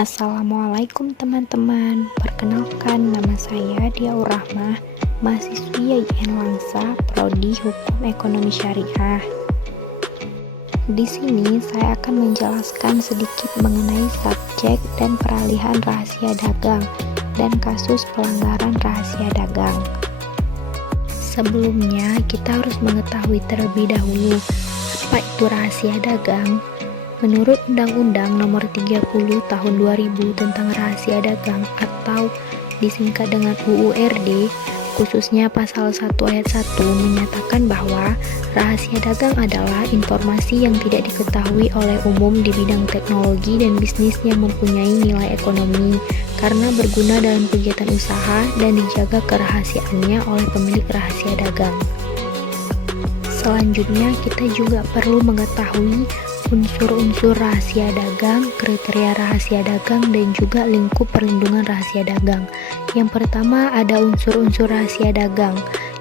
Assalamualaikum teman-teman, perkenalkan nama saya Diaur Rahmah, mahasiswi YIN Langsa, Prodi Hukum Ekonomi Syariah. Di sini saya akan menjelaskan sedikit mengenai subjek dan peralihan rahasia dagang dan kasus pelanggaran rahasia dagang. Sebelumnya, kita harus mengetahui terlebih dahulu apa itu rahasia dagang. Menurut Undang-Undang Nomor 30 Tahun 2000 tentang Rahasia Dagang atau disingkat dengan UU-RD, khususnya pasal 1 ayat 1 menyatakan bahwa rahasia dagang adalah informasi yang tidak diketahui oleh umum di bidang teknologi dan bisnis yang mempunyai nilai ekonomi karena berguna dalam kegiatan usaha dan dijaga kerahasiaannya oleh pemilik rahasia dagang. Selanjutnya, kita juga perlu mengetahui unsur-unsur rahasia dagang, kriteria rahasia dagang, dan juga lingkup perlindungan rahasia dagang. Yang pertama ada unsur-unsur rahasia dagang,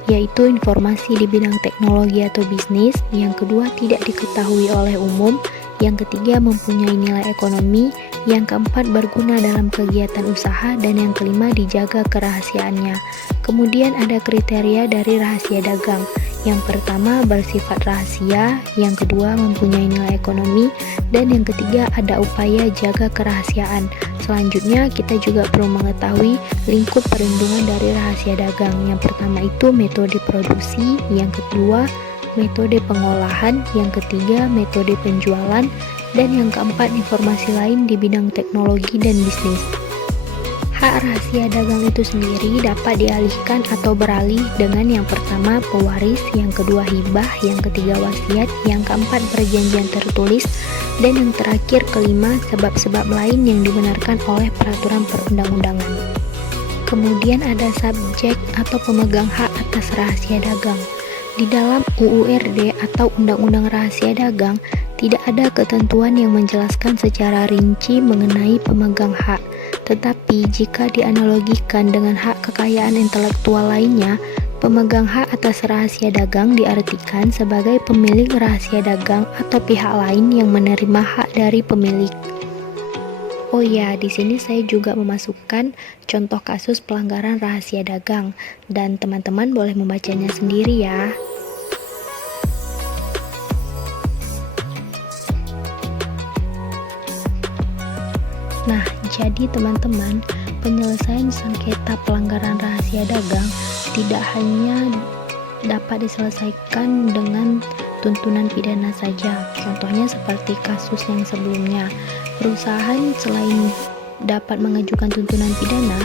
yaitu informasi di bidang teknologi atau bisnis. Yang kedua, tidak diketahui oleh umum. Yang ketiga, mempunyai nilai ekonomi. Yang keempat, berguna dalam kegiatan usaha. Dan yang kelima, dijaga kerahasiaannya. Kemudian ada kriteria dari rahasia dagang. Yang pertama, bersifat rahasia. Yang kedua, mempunyai nilai ekonomi. Dan yang ketiga, ada upaya jaga kerahasiaan. Selanjutnya, kita juga perlu mengetahui lingkup perlindungan dari rahasia dagang. Yang pertama itu metode produksi. Yang kedua, metode pengolahan. Yang ketiga, metode penjualan. Dan yang keempat, informasi lain di bidang teknologi dan bisnis. Hak rahasia dagang itu sendiri dapat dialihkan atau beralih dengan yang pertama pewaris, yang kedua hibah, yang ketiga wasiat, yang keempat perjanjian tertulis, dan yang terakhir kelima sebab-sebab lain yang dibenarkan oleh peraturan perundang-undangan. Kemudian ada subjek atau pemegang hak atas rahasia dagang. Di dalam UU-RD atau Undang-Undang Rahasia Dagang tidak ada ketentuan yang menjelaskan secara rinci mengenai pemegang hak. Tetapi jika dianalogikan dengan hak kekayaan intelektual lainnya, pemegang hak atas rahasia dagang diartikan sebagai pemilik rahasia dagang atau pihak lain yang menerima hak dari pemilik. Oh ya, di sini saya juga memasukkan contoh kasus pelanggaran rahasia dagang dan teman-teman boleh membacanya sendiri ya. Nah, jadi teman-teman, penyelesaian sengketa pelanggaran rahasia dagang tidak hanya dapat diselesaikan dengan tuntunan pidana saja. Contohnya seperti kasus yang sebelumnya. Perusahaan selain dapat mengajukan tuntunan pidana,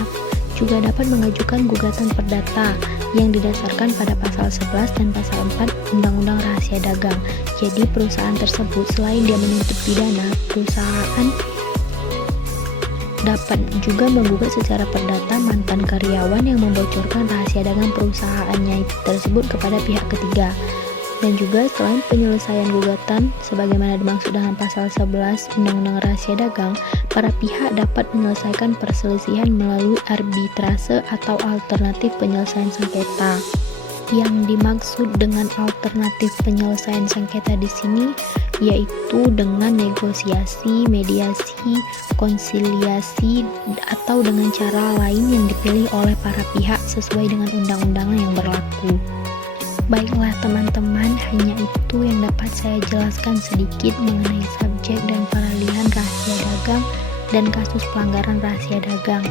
juga dapat mengajukan gugatan perdata yang didasarkan pada pasal 11 dan pasal 4 Undang-Undang Rahasia Dagang. Jadi perusahaan tersebut selain dia menuntut pidana, perusahaan dapat juga menggugat secara perdata mantan karyawan yang membocorkan rahasia dagang perusahaannya tersebut kepada pihak ketiga. Dan juga selain penyelesaian gugatan sebagaimana dimaksud dalam pasal 11 Undang-Undang Rahasia Dagang, para pihak dapat menyelesaikan perselisihan melalui arbitrase atau alternatif penyelesaian sengketa. Yang dimaksud dengan alternatif penyelesaian sengketa di sini yaitu dengan negosiasi, mediasi, konsiliasi, atau dengan cara lain yang dipilih oleh para pihak sesuai dengan undang-undang yang berlaku. Baiklah teman-teman, hanya itu yang dapat saya jelaskan sedikit mengenai subjek dan peralihan rahasia dagang dan kasus pelanggaran rahasia dagang.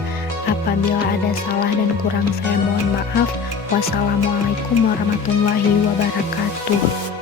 Apabila ada salah dan kurang saya mohon maaf. Wassalamualaikum warahmatullahi wabarakatuh.